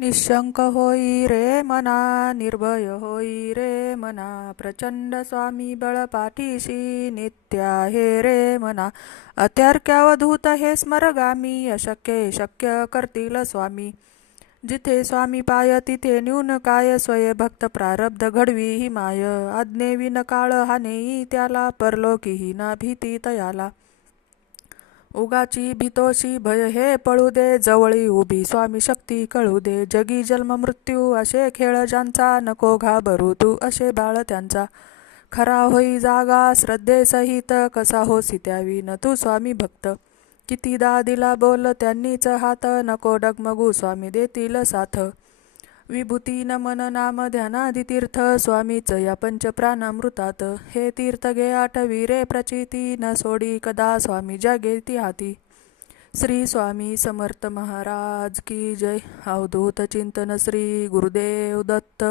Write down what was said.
निशंक होई रे मना, निर्भय होई रे मना, प्रचंड स्वामी बळ पाठीशी, नित्य आहे रे मना. अत्यारक्यावधूत हे स्मरगामी, अशक्य शक्य करतील स्वामी. जिथे स्वामी पाय तिथे न्यून काय, स्वये भक्त प्रारब्ध घडवी ही माय. आज्ञेविन काळ हा नेई त्याला, परलोकीही ना भीती तयाला. उगाची भीतोशी भय हे पळू दे, जवळी उभी स्वामी शक्ती कळू दे. जगी जन्म मृत्यू असे खेळ ज्यांचा, नको घाबरू तू असे बाळ त्यांचा. खरा होई जागा श्रद्धेसहित, कसा होसी त्याविन तू स्वामी भक्त. कितीदा दिला बोल त्यांनीच हात, नको डगमगू स्वामी देतील साथ. विभूती नमन नाम ध्यानादि तीर्थ, स्वामीच या पंचप्राणामृतात. हे तीर्थ घे आठवी रे प्रचिती, न सोडी कदा स्वामी जागे ती हाती. श्री स्वामी समर्थ महाराज की जय. अवधूत चिंतन श्री गुरुदेव दत्त.